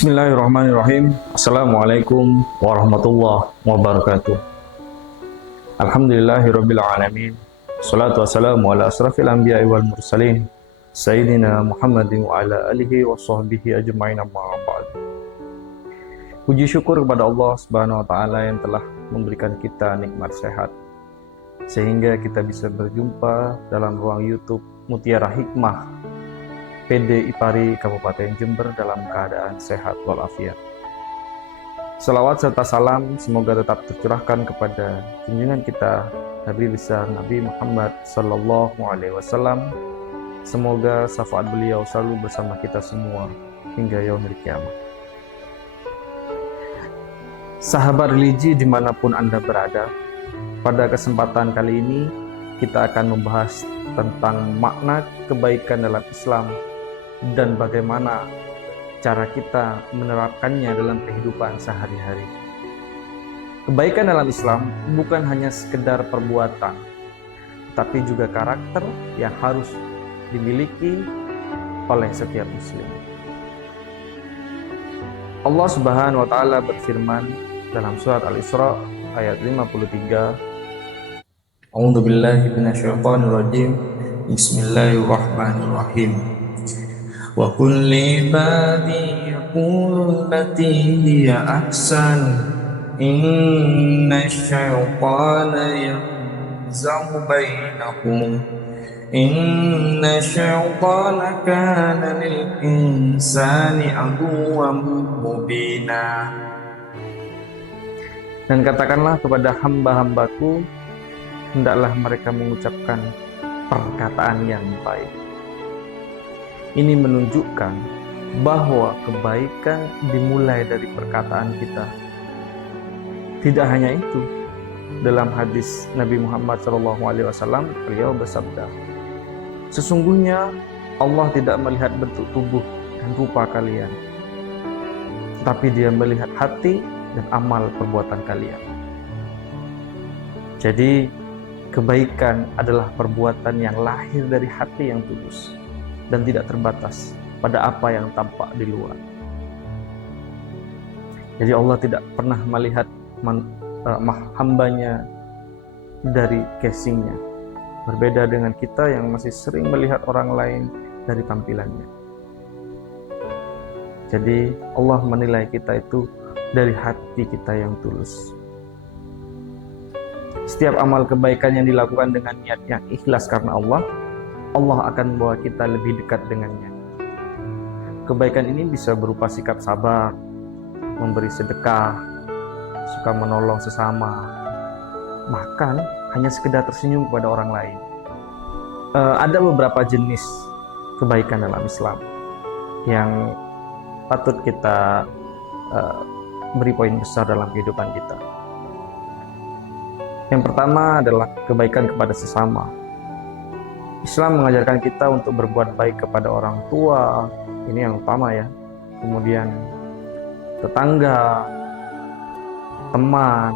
Bismillahirrahmanirrahim. Assalamualaikum warahmatullahi wabarakatuh. Alhamdulillahirabbil alamin. Wassalatu wassalamu ala asrafil anbiya'i wal mursalin sayyidina Muhammadin wa ala alihi wa sahbihi ajma'in, amma ba'd. Puji syukur kepada Allah Subhanahu wa taala yang telah memberikan kita nikmat sehat sehingga kita bisa berjumpa dalam ruang YouTube Mutiara Hikmah PD Ipari Kabupaten Jember dalam keadaan sehat walafiat. Selawat serta salam semoga tetap tercurahkan kepada junjungan kita Nabi besar Nabi Muhammad Sallallahu Alaihi Wasallam. Semoga syafaat beliau selalu bersama kita semua hingga yaumil kiamat. Sahabat religi dimanapun Anda berada, pada kesempatan kali ini kita akan membahas tentang makna kebaikan dalam Islam dan bagaimana cara kita menerapkannya dalam kehidupan sehari-hari. Kebaikan dalam Islam bukan hanya sekedar perbuatan, tapi juga karakter yang harus dimiliki oleh setiap muslim. Allah Subhanahu wa taala berfirman dalam surat Al-Isra ayat 53. A'udzu billahi minasyaitonir rajim. Bismillahirrahmanirrahim. Wa qul li ibadi yaqulu allati hiya ahsan inna asy-syaitana yanzaghu bainakum inna asy-syaitana kana lil insani aduwwan mubina. Dan katakanlah kepada hamba-hambaku, hendaklah mereka mengucapkan perkataan yang baik. Ini menunjukkan bahwa kebaikan dimulai dari perkataan kita. Tidak hanya itu, dalam hadis Nabi Muhammad SAW, beliau bersabda, sesungguhnya Allah tidak melihat bentuk tubuh dan rupa kalian, tapi Dia melihat hati dan amal perbuatan kalian. Jadi, kebaikan adalah perbuatan yang lahir dari hati yang tulus dan tidak terbatas pada apa yang tampak di luar. Jadi Allah tidak pernah melihat hambanya dari casingnya. Berbeda dengan kita yang masih sering melihat orang lain dari tampilannya. Jadi Allah menilai kita itu dari hati kita yang tulus. Setiap amal kebaikan yang dilakukan dengan niat yang ikhlas karena Allah akan membawa kita lebih dekat dengannya. Kebaikan ini bisa berupa sikap sabar, memberi sedekah, suka menolong sesama, bahkan hanya sekedar tersenyum kepada orang lain. Ada beberapa jenis kebaikan dalam Islam yang patut kita beri poin besar dalam kehidupan kita. Yang pertama adalah kebaikan kepada sesama. Islam mengajarkan kita untuk berbuat baik kepada orang tua, ini yang utama ya. Kemudian tetangga, teman,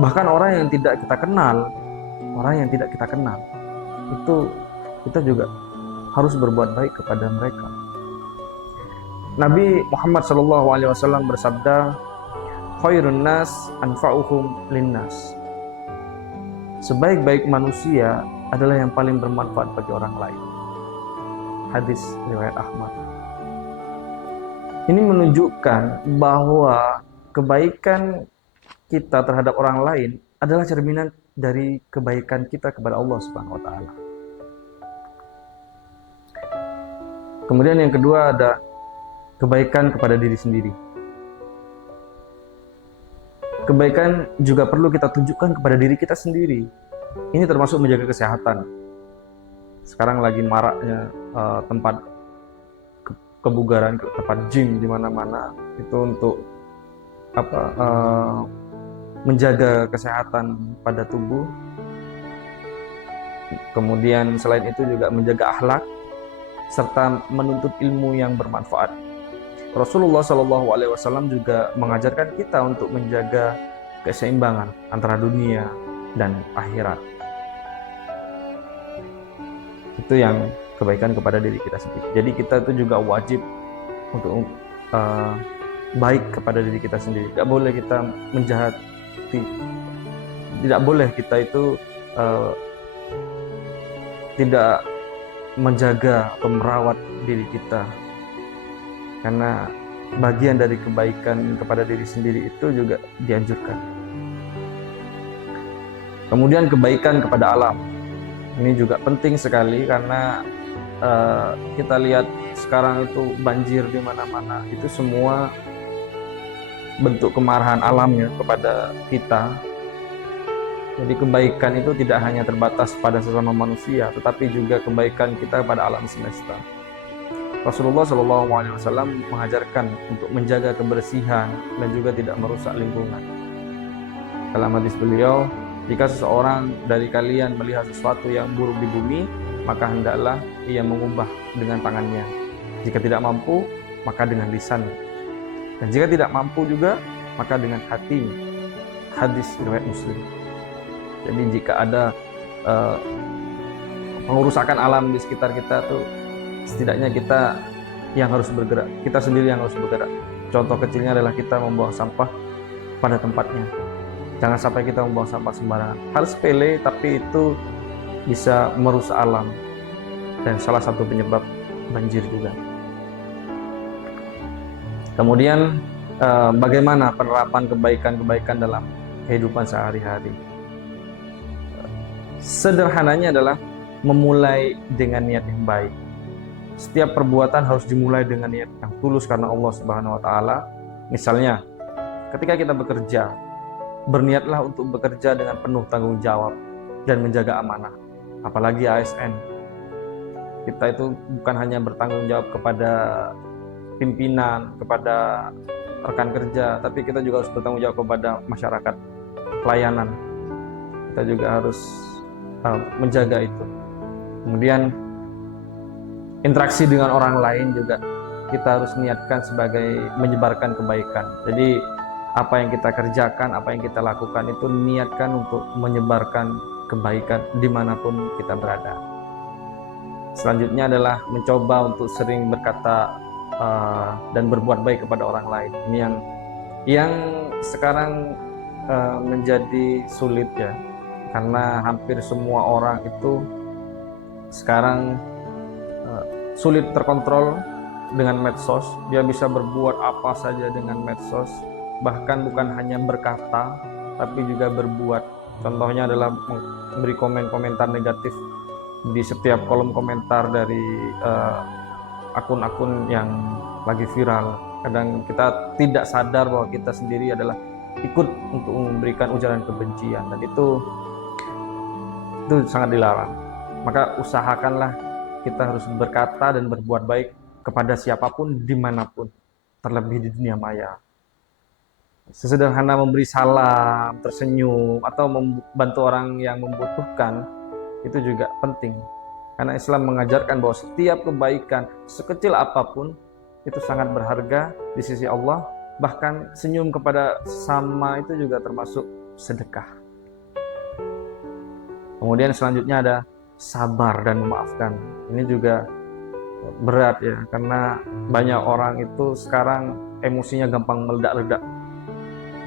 bahkan orang yang tidak kita kenal, itu kita juga harus berbuat baik kepada mereka. Nabi Muhammad SAW bersabda, khairun nas anfa'uhum linnas. Sebaik-baik manusia adalah yang paling bermanfaat bagi orang lain. Hadis riwayat Ahmad. Ini menunjukkan bahwa kebaikan kita terhadap orang lain adalah cerminan dari kebaikan kita kepada Allah Subhanahu wa taala. Kemudian yang kedua ada kebaikan kepada diri sendiri. Kebaikan juga perlu kita tunjukkan kepada diri kita sendiri. Ini termasuk menjaga kesehatan. Sekarang lagi maraknya tempat kebugaran, tempat gym di mana-mana itu untuk menjaga kesehatan pada tubuh. Kemudian selain itu juga menjaga akhlak serta menuntut ilmu yang bermanfaat. Rasulullah SAW juga mengajarkan kita untuk menjaga keseimbangan antara dunia dan akhirat. Itu yang kebaikan kepada diri kita sendiri. Jadi kita itu juga wajib untuk uh, baik kepada diri kita sendiri. Tidak boleh kita menjahati, tidak boleh kita itu tidak menjaga atau merawat diri kita, karena bagian dari kebaikan kepada diri sendiri itu juga dianjurkan. Kemudian kebaikan kepada alam, ini juga penting sekali, karena kita lihat sekarang itu banjir di mana-mana, itu semua bentuk kemarahan alamnya kepada kita. Jadi kebaikan itu tidak hanya terbatas pada sesama manusia, tetapi juga kebaikan kita kepada alam semesta. Rasulullah SAW mengajarkan untuk menjaga kebersihan dan juga tidak merusak lingkungan. Dalam hadis beliau, jika seseorang dari kalian melihat sesuatu yang buruk di bumi, maka hendaklah ia mengubah dengan tangannya. Jika tidak mampu, maka dengan lisan. Dan jika tidak mampu juga, maka dengan hati. Hadis riwayat Muslim. Jadi jika ada pengerusakan alam di sekitar kita tuh, setidaknya kita yang harus bergerak, kita sendiri yang harus bergerak. Contoh kecilnya adalah kita membuang sampah pada tempatnya. Jangan sampai kita membuang sampah sembarangan. Hal sepele tapi itu bisa merusak alam dan salah satu penyebab banjir juga. Kemudian bagaimana penerapan kebaikan-kebaikan dalam kehidupan sehari-hari? Sederhananya adalah memulai dengan niat yang baik. Setiap perbuatan harus dimulai dengan niat yang tulus karena Allah Subhanahu wa taala. Misalnya, ketika kita bekerja, berniatlah untuk bekerja dengan penuh tanggung jawab dan menjaga amanah. Apalagi ASN. Kita itu bukan hanya bertanggung jawab kepada pimpinan, kepada rekan kerja, tapi kita juga harus bertanggung jawab kepada masyarakat, pelayanan. Kita juga harus menjaga itu. Kemudian interaksi dengan orang lain juga kita harus niatkan sebagai menyebarkan kebaikan. Jadi apa yang kita kerjakan, apa yang kita lakukan itu niatkan untuk menyebarkan kebaikan dimanapun kita berada. Selanjutnya adalah mencoba untuk sering berkata dan berbuat baik kepada orang lain. Ini yang sekarang menjadi sulit ya, karena hampir semua orang itu sekarang sulit terkontrol dengan medsos. Dia bisa berbuat apa saja dengan medsos, bahkan bukan hanya berkata tapi juga berbuat. Contohnya adalah memberi komentar negatif di setiap kolom komentar dari akun-akun yang lagi viral. Kadang kita tidak sadar bahwa kita sendiri adalah ikut untuk memberikan ujaran kebencian, dan itu sangat dilarang. Maka usahakanlah kita harus berkata dan berbuat baik kepada siapapun dimanapun, terlebih di dunia maya. Sesederhana memberi salam, tersenyum, atau membantu orang yang membutuhkan, itu juga penting. Karena Islam mengajarkan bahwa setiap kebaikan sekecil apapun itu sangat berharga di sisi Allah. Bahkan senyum kepada sesama itu juga termasuk sedekah. Kemudian selanjutnya ada sabar dan memaafkan. Ini juga berat ya, karena banyak orang itu sekarang emosinya gampang meledak-ledak.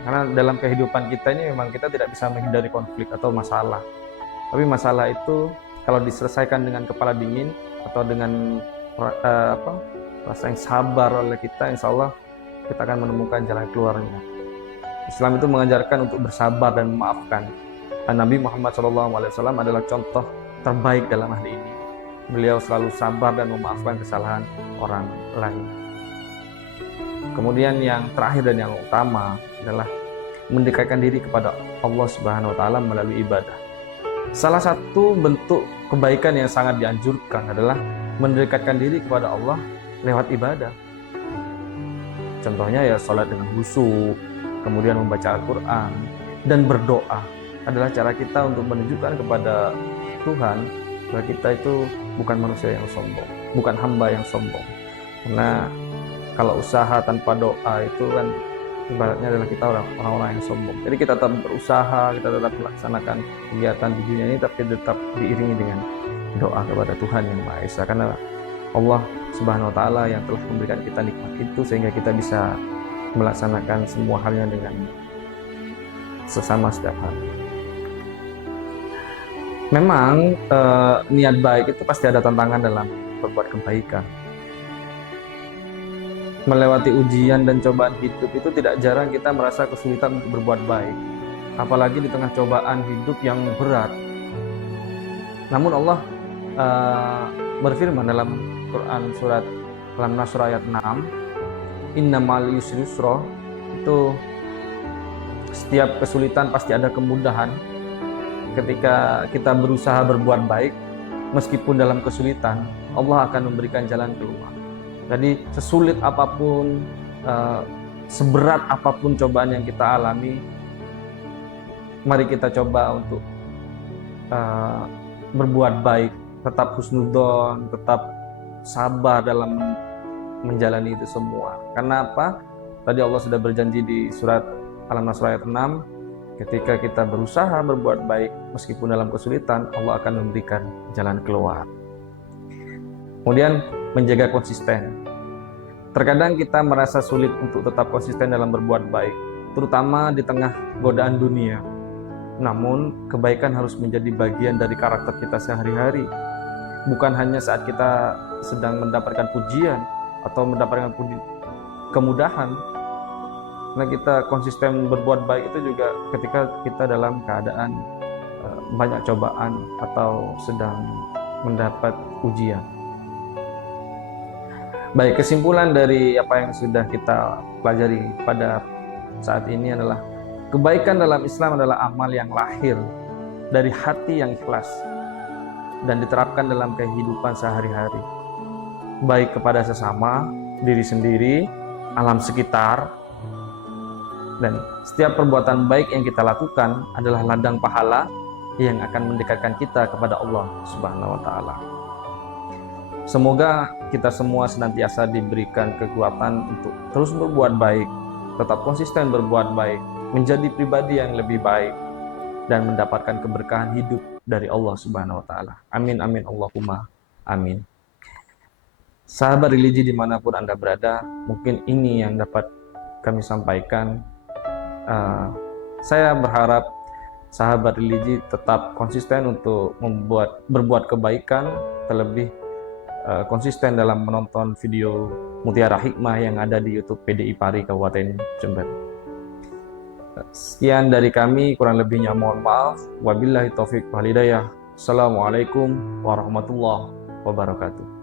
Karena dalam kehidupan kita ini memang kita tidak bisa menghindari konflik atau masalah. Tapi masalah itu kalau diselesaikan dengan kepala dingin atau dengan rasa yang sabar oleh kita, insya Allah kita akan menemukan jalan keluarnya. Islam itu mengajarkan untuk bersabar dan memaafkan. Nabi Muhammad SAW adalah contoh terbaik dalam hal ini. Beliau selalu sabar dan memaafkan kesalahan orang lain. Kemudian yang terakhir dan yang utama adalah mendekatkan diri kepada Allah Subhanahu wa taala melalui ibadah. Salah satu bentuk kebaikan yang sangat dianjurkan adalah mendekatkan diri kepada Allah lewat ibadah. Contohnya ya salat dengan khusyuk, kemudian membaca Al-Qur'an dan berdoa adalah cara kita untuk menunjukkan kepada Tuhan bahwa kita itu bukan manusia yang sombong, bukan hamba yang sombong. Karena kalau usaha tanpa doa itu kan ibaratnya adalah kita orang-orang yang sombong. Jadi kita tetap berusaha, kita tetap melaksanakan kegiatan di dunia ini, tapi tetap diiringi dengan doa kepada Tuhan yang Maha Esa. Karena Allah Subhanahu wa taala yang telah memberikan kita nikmat itu sehingga kita bisa melaksanakan semua halnya dengan sesama setiap hari. Memang niat baik itu pasti ada tantangan dalam berbuat kebaikan. Melewati ujian dan cobaan hidup itu tidak jarang kita merasa kesulitan untuk berbuat baik, apalagi di tengah cobaan hidup yang berat. Namun Allah berfirman dalam Quran surat Al-Nasr ayat 6, Innamal yusri yusra, itu setiap kesulitan pasti ada kemudahan. Ketika kita berusaha berbuat baik, meskipun dalam kesulitan, Allah akan memberikan jalan keluar. Jadi sesulit apapun, seberat apapun cobaan yang kita alami, mari kita coba untuk berbuat baik, tetap husnudzon, tetap sabar dalam menjalani itu semua. Karena apa? Tadi Allah sudah berjanji di surat Al-Nasr ayat 6, ketika kita berusaha berbuat baik meskipun dalam kesulitan, Allah akan memberikan jalan keluar. Kemudian menjaga konsisten. Terkadang kita merasa sulit untuk tetap konsisten dalam berbuat baik, terutama di tengah godaan dunia. Namun, kebaikan harus menjadi bagian dari karakter kita sehari-hari. Bukan hanya saat kita sedang mendapatkan pujian atau mendapatkan kemudahan. Nah, kita konsisten berbuat baik itu juga ketika kita dalam keadaan banyak cobaan atau sedang mendapat ujian. Baik, kesimpulan dari apa yang sudah kita pelajari pada saat ini adalah kebaikan dalam Islam adalah amal yang lahir dari hati yang ikhlas dan diterapkan dalam kehidupan sehari-hari, baik kepada sesama, diri sendiri, alam sekitar, dan setiap perbuatan baik yang kita lakukan adalah ladang pahala yang akan mendekatkan kita kepada Allah Subhanahu wa taala. Semoga kita semua senantiasa diberikan kekuatan untuk terus berbuat baik, tetap konsisten berbuat baik, menjadi pribadi yang lebih baik, dan mendapatkan keberkahan hidup dari Allah Subhanahu wa taala. Amin amin Allahumma amin. Sahabat religi dimanapun Anda berada, mungkin ini yang dapat kami sampaikan. Saya berharap sahabat religi tetap konsisten untuk berbuat kebaikan, terlebih konsisten dalam menonton video Mutiara Hikmah yang ada di YouTube PDI Pari Kabupaten Jember. Sekian dari kami, kurang lebihnya mohon maaf. Wabillahi taufik wal hidayah. Assalamualaikum warahmatullahi wabarakatuh.